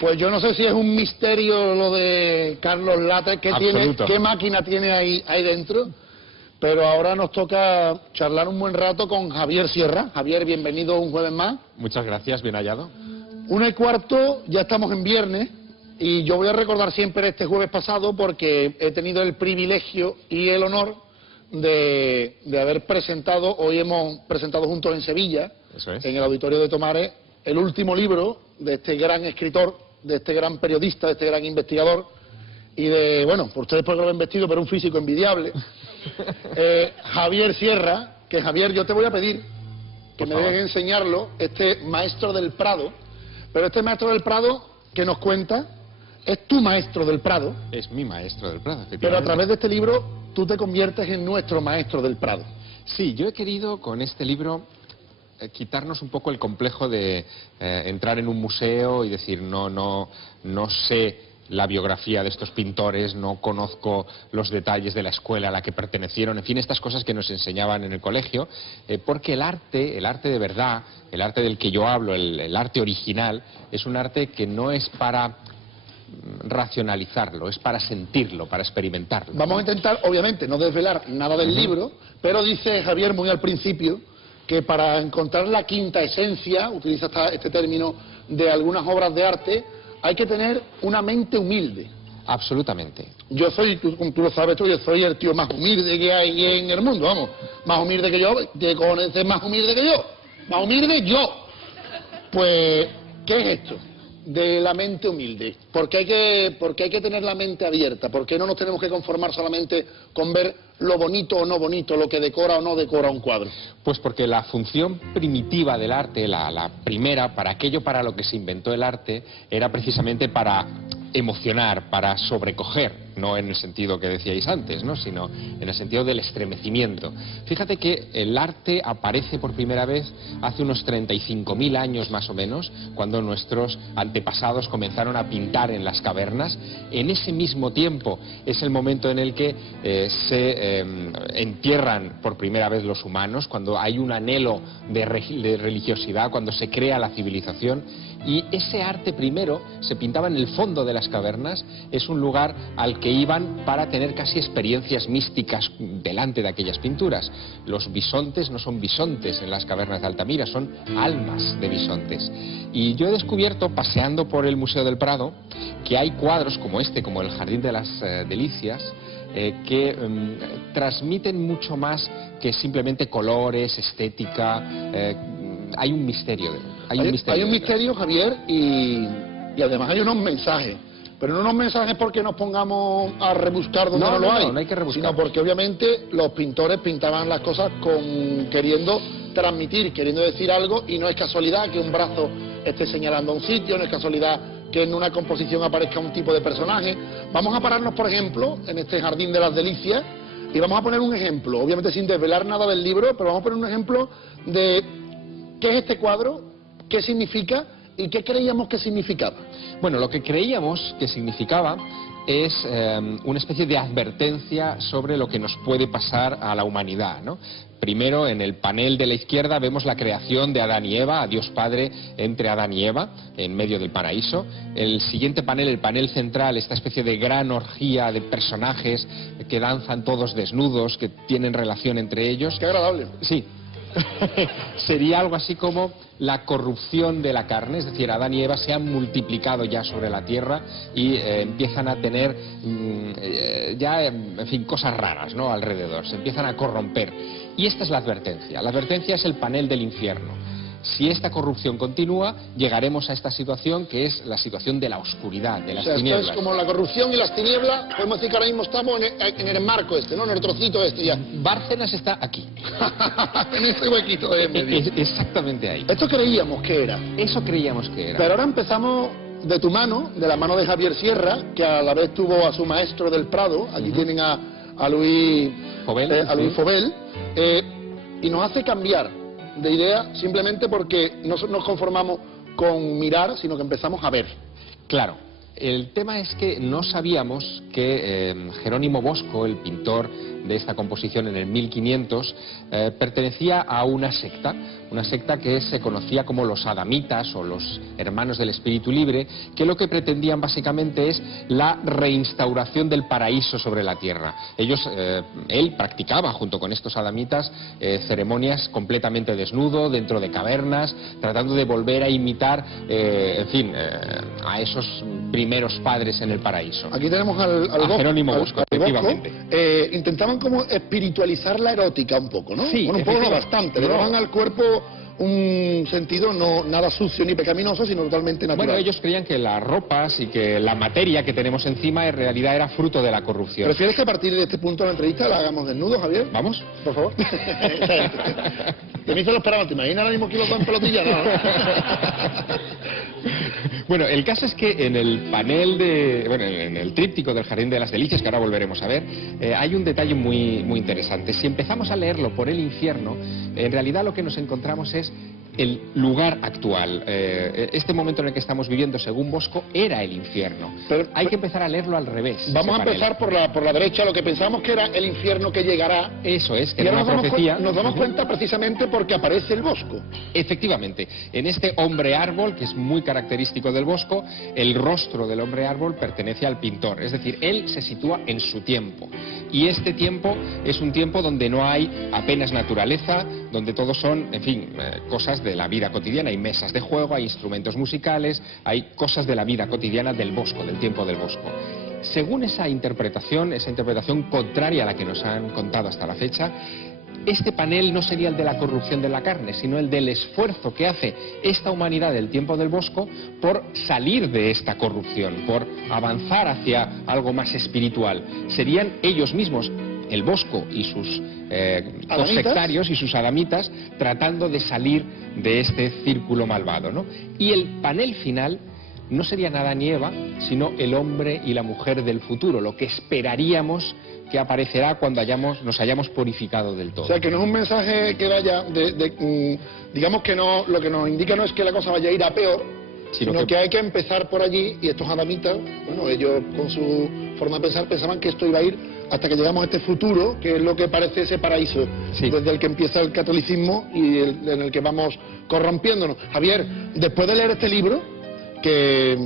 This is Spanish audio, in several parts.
Pues yo no sé si es un misterio lo de Carlos Latre, qué máquina tiene ahí dentro, pero ahora nos toca charlar un buen rato con Javier Sierra. Javier, bienvenido un jueves más. Muchas gracias, bien hallado. 1:15, ya estamos en viernes, y yo voy a recordar siempre este jueves pasado porque he tenido el privilegio y el honor de haber presentado, hoy hemos presentado juntos en Sevilla, en el Auditorio de Tomares, el último libro de este gran escritor, de este gran periodista, de este gran investigador, y de, bueno, por ustedes porque lo ven vestido, pero un físico envidiable, Javier Sierra, que Javier, yo te voy a pedir que me dejes enseñarlo, este maestro del Prado, pero este maestro del Prado que nos cuenta, es tu maestro del Prado. Es mi maestro del Prado, efectivamente. Pero a través de este libro tú te conviertes en nuestro maestro del Prado. Sí, yo he querido con este libro quitarnos un poco el complejo de entrar en un museo y decir no sé la biografía de estos pintores, no conozco los detalles de la escuela a la que pertenecieron, en fin, estas cosas que nos enseñaban en el colegio, porque el arte de verdad, el arte del que yo hablo, el arte original, es un arte que no es para racionalizarlo, es para sentirlo, para experimentarlo. Vamos a intentar, obviamente, no desvelar nada del libro, pero dice Javier muy al principio que para encontrar la quinta esencia, utiliza este término, de algunas obras de arte, hay que tener una mente humilde. Absolutamente. Yo soy, tú lo sabes tú, yo soy el tío más humilde que hay en el mundo, vamos. Más humilde que yo, ¿qué cojones es más humilde que yo? Más humilde yo. Pues, ¿qué es esto de la mente humilde? Porque hay que tener la mente abierta. ¿Por qué no nos tenemos que conformar solamente con ver lo bonito o no bonito, lo que decora o no decora un cuadro? Pues porque la función primitiva del arte, la primera, para aquello para lo que se inventó el arte, era precisamente para emocionar, para sobrecoger, no en el sentido que decíais antes, ¿no?, sino en el sentido del estremecimiento. Fíjate que el arte aparece por primera vez hace unos 35.000 años más o menos, cuando nuestros antepasados comenzaron a pintar en las cavernas. En ese mismo tiempo es el momento en el que se entierran por primera vez los humanos, cuando hay un anhelo de religiosidad, cuando se crea la civilización. Y ese arte primero se pintaba en el fondo de las cavernas, es un lugar al que iban para tener casi experiencias místicas delante de aquellas pinturas. Los bisontes no son bisontes en las cavernas de Altamira, son almas de bisontes. Y yo he descubierto, paseando por el Museo del Prado, que hay cuadros como este, como el Jardín de las Delicias, que transmiten mucho más que simplemente colores, estética. Hay un misterio. Hay un misterio, Javier, y además hay unos mensajes. Pero no unos mensajes porque nos pongamos a rebuscar donde no lo hay. No hay que rebuscar. Sino porque obviamente los pintores pintaban las cosas queriendo transmitir, queriendo decir algo, y no es casualidad que un brazo esté señalando a un sitio, no es casualidad que en una composición aparezca un tipo de personaje. Vamos a pararnos, por ejemplo, en este Jardín de las Delicias, y vamos a poner un ejemplo, obviamente sin desvelar nada del libro, pero vamos a poner un ejemplo de qué es este cuadro, qué significa y qué creíamos que significaba. Bueno, lo que creíamos que significaba es una especie de advertencia sobre lo que nos puede pasar a la humanidad, ¿no? Primero, en el panel de la izquierda vemos la creación de Adán y Eva, a Dios Padre entre Adán y Eva, en medio del paraíso. El siguiente panel, el panel central, esta especie de gran orgía de personajes que danzan todos desnudos, que tienen relación entre ellos. ¡Qué agradable! Sí. Sería algo así como la corrupción de la carne, es decir, Adán y Eva se han multiplicado ya sobre la tierra y empiezan a tener en fin, cosas raras, ¿no?, alrededor, se empiezan a corromper. Y esta es la advertencia. La advertencia es el panel del infierno. Si esta corrupción continúa, llegaremos a esta situación que es la situación de la oscuridad, de las tinieblas. Esto es como la corrupción y las tinieblas, podemos decir que ahora mismo estamos en el marco este, ¿no?, en el trocito este ya. Bárcenas está aquí. En este huequito de medio. Exactamente ahí. Esto creíamos que era. Eso creíamos que era. Pero ahora empezamos de tu mano, de la mano de Javier Sierra, que a la vez tuvo a su maestro del Prado, aquí tienen a Luis Fobel, y nos hace cambiar de idea simplemente porque no nos conformamos con mirar, sino que empezamos a ver. Claro, el tema es que no sabíamos que Jerónimo Bosco, el pintor de esta composición en el 1500, pertenecía a una secta que se conocía como los adamitas o los hermanos del espíritu libre, que lo que pretendían básicamente es la reinstauración del paraíso sobre la tierra. Él practicaba junto con estos adamitas ceremonias completamente desnudo, dentro de cavernas, tratando de volver a imitar, a esos primeros padres en el paraíso. Aquí tenemos al Jerónimo Bosco, efectivamente. Intentaban como espiritualizar la erótica un poco, ¿no? Sí, bueno, un poco no, bastante. Le daban al cuerpo un sentido no nada sucio ni pecaminoso, sino totalmente natural. Bueno, ellos creían que las ropas y que la materia que tenemos encima en realidad era fruto de la corrupción. ¿Prefieres que a partir de este punto de la entrevista la hagamos desnudos, Javier? ¿Vamos? Por favor. De mí se lo esperaba, ¿te imaginas ahora mismo que iba con pelotilla? No. Bueno, el caso es que en el panel en el tríptico del Jardín de las Delicias, que ahora volveremos a ver, hay un detalle muy interesante. Si empezamos a leerlo por el infierno, en realidad lo que nos encontramos es el lugar actual. Este momento en el que estamos viviendo, según Bosco, era el infierno. Pero hay que empezar a leerlo al revés. Vamos a empezar por la derecha, lo que pensamos que era el infierno que llegará. Eso es, que y era ahora una profecía. Nos damos cuenta precisamente porque aparece el Bosco. Efectivamente, en este hombre árbol, que es muy característico del Bosco, el rostro del hombre árbol pertenece al pintor. Es decir, él se sitúa en su tiempo. Y este tiempo es un tiempo donde no hay apenas naturaleza, donde todo son, cosas de la vida cotidiana. Hay mesas de juego, hay instrumentos musicales, hay cosas de la vida cotidiana del Bosco, del tiempo del Bosco. Según esa interpretación contraria a la que nos han contado hasta la fecha, este panel no sería el de la corrupción de la carne, sino el del esfuerzo que hace esta humanidad del tiempo del Bosco por salir de esta corrupción, por avanzar hacia algo más espiritual. Serían ellos mismos, el Bosco y sus sectarios y sus adamitas, tratando de salir de este círculo malvado, ¿no? Y el panel final no sería nada ni Eva, sino el hombre y la mujer del futuro, lo que esperaríamos que aparecerá cuando nos hayamos purificado del todo. O sea, que no es un mensaje que vaya digamos que no, lo que nos indica no es que la cosa vaya a ir a peor, sino que hay que empezar por allí, y estos adamitas, bueno, ellos con su forma de pensar pensaban que esto iba a ir hasta que llegamos a este futuro, que es lo que parece ese paraíso, desde el que empieza el catolicismo y en el que vamos corrompiéndonos. Javier, después de leer este libro, que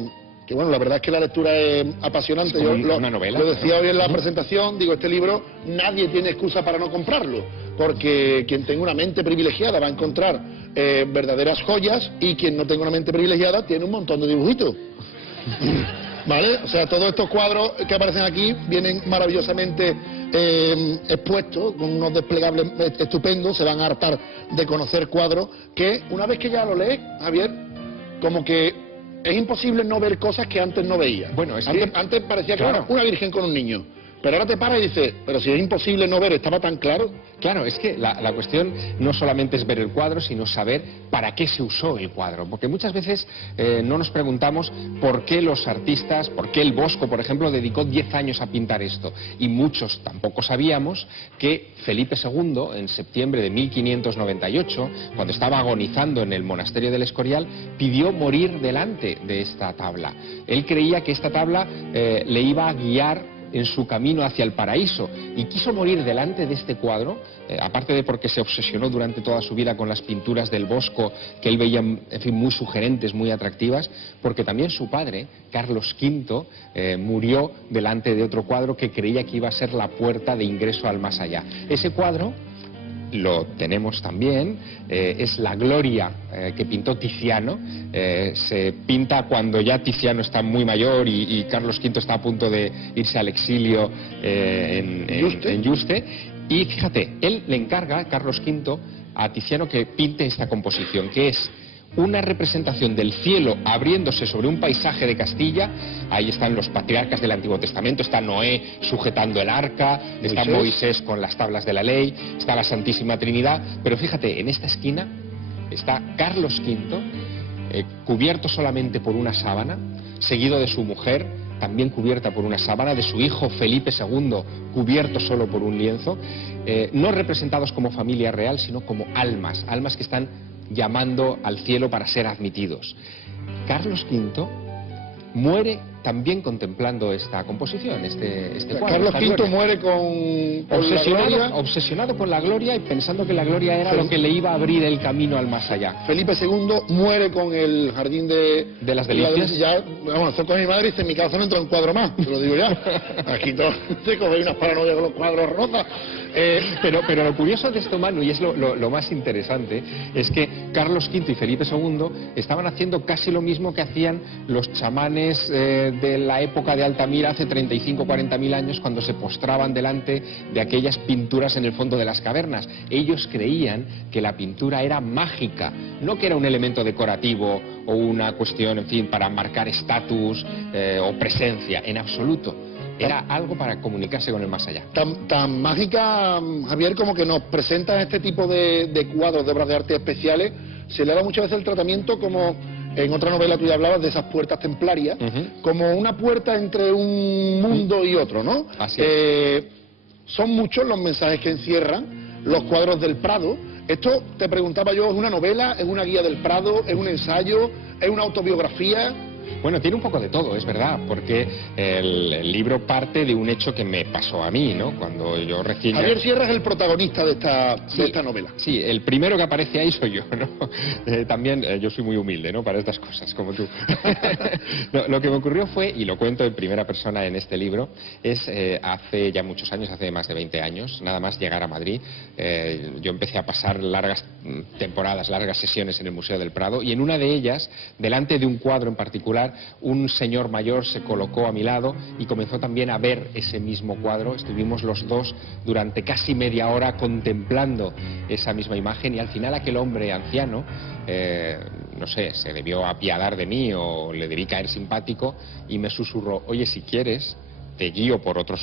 bueno, la verdad es que la lectura es apasionante. Es como una novela. Lo decía hoy en la presentación, digo, este libro nadie tiene excusa para no comprarlo, porque quien tenga una mente privilegiada va a encontrar verdaderas joyas, y quien no tenga una mente privilegiada tiene un montón de dibujitos. ¿Vale? O sea, todos estos cuadros que aparecen aquí vienen maravillosamente expuestos, con unos desplegables estupendos. Se van a hartar de conocer cuadros que, una vez que ya lo lees, Javier, como que es imposible no ver cosas que antes no veías. Bueno, antes parecía que era una virgen con un niño. Pero ahora te paras y dices, pero si es imposible no ver, estaba tan claro. Claro, es que la cuestión no solamente es ver el cuadro, sino saber para qué se usó el cuadro. Porque muchas veces no nos preguntamos por qué los artistas, por qué el Bosco, por ejemplo, dedicó 10 años a pintar esto. Y muchos tampoco sabíamos que Felipe II, en septiembre de 1598, cuando estaba agonizando en el monasterio del Escorial, pidió morir delante de esta tabla. Él creía que esta tabla le iba a guiar en su camino hacia el paraíso, y quiso morir delante de este cuadro, aparte de porque se obsesionó durante toda su vida con las pinturas del Bosco, que él veía, muy sugerentes, muy atractivas, porque también su padre, Carlos V, murió delante de otro cuadro que creía que iba a ser la puerta de ingreso al más allá. Ese cuadro lo tenemos también, es la Gloria que pintó Tiziano. Se pinta cuando ya Tiziano está muy mayor y Carlos V está a punto de irse al exilio en Yuste. Y fíjate, él le encarga, Carlos V, a Tiziano que pinte esta composición, que es una representación del cielo abriéndose sobre un paisaje de Castilla. Ahí están los patriarcas del Antiguo Testamento, está Noé sujetando el arca, está Moisés con las tablas de la ley, está la Santísima Trinidad, pero fíjate, en esta esquina está Carlos V, cubierto solamente por una sábana, seguido de su mujer, también cubierta por una sábana, de su hijo Felipe II, cubierto solo por un lienzo, no representados como familia real, sino como almas que están llamando al cielo para ser admitidos. Carlos V muere también contemplando esta composición, este cuadro. Carlos V muere con la gloria. Obsesionado con la gloria y pensando que la gloria era lo que le iba a abrir el camino al más allá. Felipe II muere con el jardín de las delicias. Ya, vamos, esto con mi madre dice, en mi casa no entra un cuadro más, te lo digo ya. Aquí todo, te cogéis unas paranoias con los cuadros rosas. Pero lo curioso de esto, Manu, y es lo más interesante, es que Carlos V y Felipe II estaban haciendo casi lo mismo que hacían los chamanes de la época de Altamira hace 35-40.000 años, cuando se postraban delante de aquellas pinturas en el fondo de las cavernas. Ellos creían que la pintura era mágica, no que era un elemento decorativo o una cuestión, en fin, para marcar estatus o presencia, en absoluto. Era algo para comunicarse con el más allá. Tan mágica, Javier, como que nos presentan este tipo de cuadros de obras de arte especiales. Se le da muchas veces el tratamiento, como en otra novela tú ya hablabas de esas puertas templarias, como una puerta entre un mundo y otro, ¿no? Así es. Son muchos los mensajes que encierran los cuadros del Prado. Esto, te preguntaba yo, ¿es una novela, es una guía del Prado, es un ensayo, es una autobiografía? Bueno, tiene un poco de todo, es verdad, porque el libro parte de un hecho que me pasó a mí, ¿no? Cuando yo recién... Javier Sierra es el protagonista de esta novela. Sí, el primero que aparece ahí soy yo, ¿no? También yo soy muy humilde, ¿no? Para estas cosas, como tú. Lo que me ocurrió fue, y lo cuento en primera persona en este libro, es hace ya muchos años, hace más de 20 años, nada más llegar a Madrid, yo empecé a pasar largas temporadas, largas sesiones en el Museo del Prado, y en una de ellas, delante de un cuadro en particular, un señor mayor se colocó a mi lado y comenzó también a ver ese mismo cuadro. Estuvimos los dos durante casi media hora contemplando esa misma imagen, y al final aquel hombre anciano, no sé, se debió apiadar de mí o le debí caer simpático y me susurró: oye, si quieres te guío por otros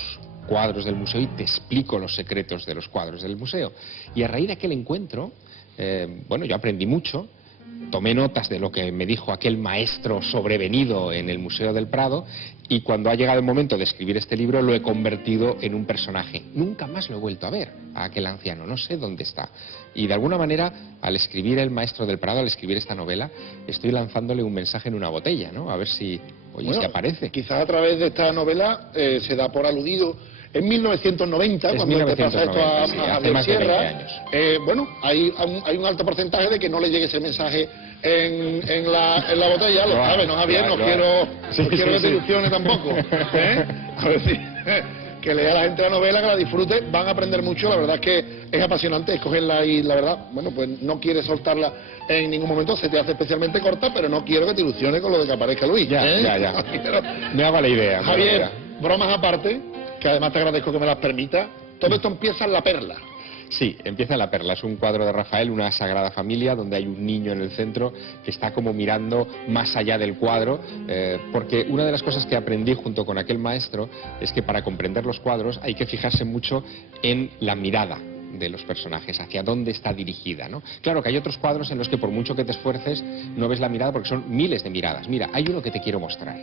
cuadros del museo y te explico los secretos de los cuadros del museo. Y a raíz de aquel encuentro, bueno, yo aprendí mucho. Tomé notas de lo que me dijo aquel maestro sobrevenido en el Museo del Prado, y cuando ha llegado el momento de escribir este libro lo he convertido en un personaje. Nunca más lo he vuelto a ver, a aquel anciano, no sé dónde está. Y de alguna manera, al escribir El Maestro del Prado, al escribir esta novela, estoy lanzándole un mensaje en una botella, ¿no? A ver si, oye, si aparece. Quizás a través de esta novela se da por aludido. En 1990, cuando te pasa esto a Javier Sierra, bueno, hay un alto porcentaje de que no le llegue ese mensaje en la botella, lo sabes, ¿no, Javier? No quiero que te ilusione tampoco. A ver si... que lea la gente la novela, que la disfrute, van a aprender mucho. La verdad es que es apasionante escogerla, y la verdad, bueno, pues no quieres soltarla en ningún momento, se te hace especialmente corta, pero no quiero que te ilusione con lo de que aparezca Luis. Ya. Me hago la idea. Javier, bromas aparte, que además te agradezco que me las permita, todo esto empieza en La Perla. Sí, empieza en La Perla. Es un cuadro de Rafael, una Sagrada Familia, donde hay un niño en el centro que está como mirando más allá del cuadro, porque una de las cosas que aprendí junto con aquel maestro es que para comprender los cuadros hay que fijarse mucho en la mirada de los personajes, hacia dónde está dirigida, ¿no? Claro que hay otros cuadros en los que por mucho que te esfuerces no ves la mirada, porque son miles de miradas. Mira, hay uno que te quiero mostrar,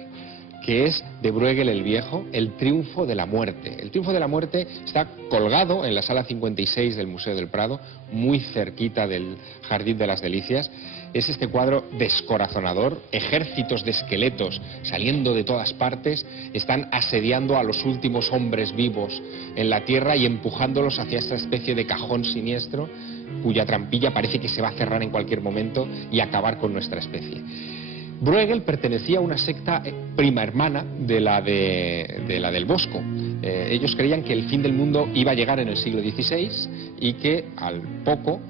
que es de Bruegel el Viejo, El Triunfo de la Muerte. El Triunfo de la Muerte está colgado en la sala 56 del Museo del Prado, muy cerquita del Jardín de las Delicias. Es este cuadro descorazonador, ejércitos de esqueletos saliendo de todas partes, están asediando a los últimos hombres vivos en la tierra y empujándolos hacia esta especie de cajón siniestro, cuya trampilla parece que se va a cerrar en cualquier momento y acabar con nuestra especie. Bruegel pertenecía a una secta prima hermana de la del Bosco. Ellos creían que el fin del mundo iba a llegar en el siglo XVI y que al poco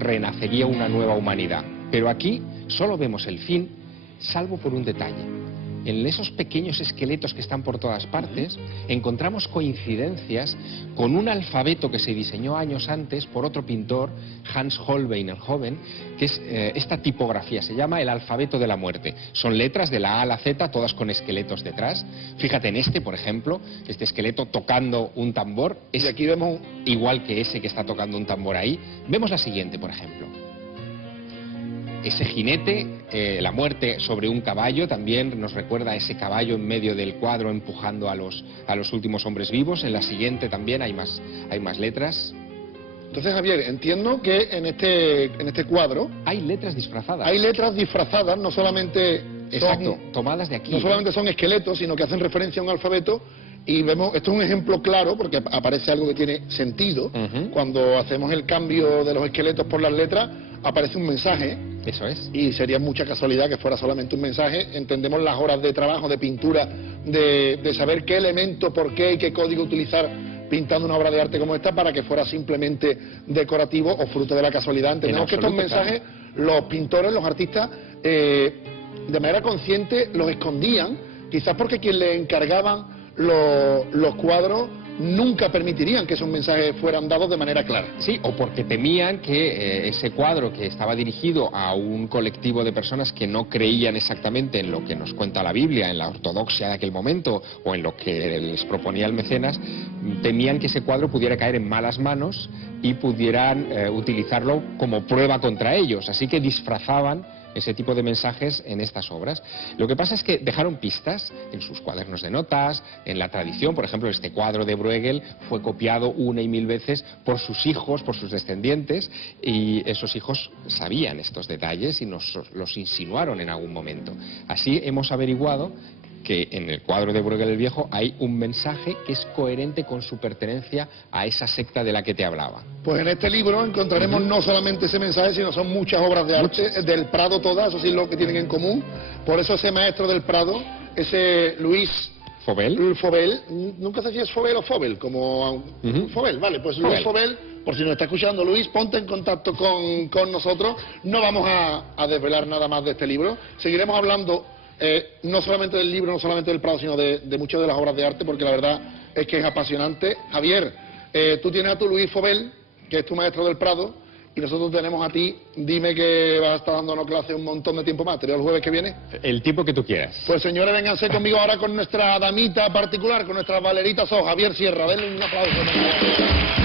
renacería una nueva humanidad. Pero aquí solo vemos el fin, salvo por un detalle. En esos pequeños esqueletos que están por todas partes, encontramos coincidencias con un alfabeto que se diseñó años antes por otro pintor, Hans Holbein el joven, que es esta tipografía, se llama el alfabeto de la muerte. Son letras de la A a la Z, todas con esqueletos detrás. Fíjate en este, por ejemplo, este esqueleto tocando un tambor, es aquí vemos igual que ese que está tocando un tambor ahí. Vemos la siguiente, por ejemplo. Ese jinete, la muerte sobre un caballo, también nos recuerda a ese caballo en medio del cuadro empujando a los últimos hombres vivos. En la siguiente también hay más letras. Entonces, Javier, entiendo que en este cuadro... hay letras disfrazadas. Hay letras disfrazadas, no solamente Exacto, tomadas de aquí. No solamente son esqueletos, sino que hacen referencia a un alfabeto. Y vemos, esto es un ejemplo claro, porque aparece algo que tiene sentido. Cuando hacemos el cambio de los esqueletos por las letras, aparece un mensaje. Eso es. Y sería mucha casualidad que fuera solamente un mensaje. Entendemos las horas de trabajo, de pintura, de saber qué elemento, por qué y qué código utilizar pintando una obra de arte como esta para que fuera simplemente decorativo o fruto de la casualidad. Entendemos que estos mensajes, los pintores, los artistas, de manera consciente los escondían, quizás porque quien le encargaban los cuadros nunca permitirían que esos mensajes fueran dados de manera clara. Sí, o porque temían que ese cuadro que estaba dirigido a un colectivo de personas que no creían exactamente en lo que nos cuenta la Biblia, en la ortodoxia de aquel momento o en lo que les proponía el mecenas, temían que ese cuadro pudiera caer en malas manos y pudieran utilizarlo como prueba contra ellos, así que disfrazaban ese tipo de mensajes en estas obras. Lo que pasa es que dejaron pistas en sus cuadernos de notas, en la tradición. Por ejemplo, este cuadro de Bruegel fue copiado una y mil veces por sus hijos, por sus descendientes, y esos hijos sabían estos detalles y nos los insinuaron en algún momento. Así hemos averiguado que en el cuadro de Bruegel el Viejo hay un mensaje que es coherente con su pertenencia a esa secta de la que te hablaba. Pues en este libro encontraremos no solamente ese mensaje, sino son muchas obras de arte, del Prado todas, eso sí es lo que tienen en común. Por eso ese maestro del Prado, ese Luis Fauvel, nunca sé si es Fauvel o Fauvel, como Fauvel, vale, pues Luis Fauvel, por si nos está escuchando Luis, ponte en contacto con nosotros. No vamos a desvelar nada más de este libro, seguiremos hablando no solamente del libro, no solamente del Prado, sino de muchas de las obras de arte, porque la verdad es que es apasionante. Javier, tú tienes a tu Luis Fauvel, que es tu maestro del Prado, y nosotros tenemos a ti. Dime que vas a estar dándonos clase un montón de tiempo más. ¿Te veo el jueves que viene? El tiempo que tú quieras. Pues señores, vénganse conmigo ahora con nuestra damita particular, con nuestra Valerita So, Javier Sierra. Denle un aplauso.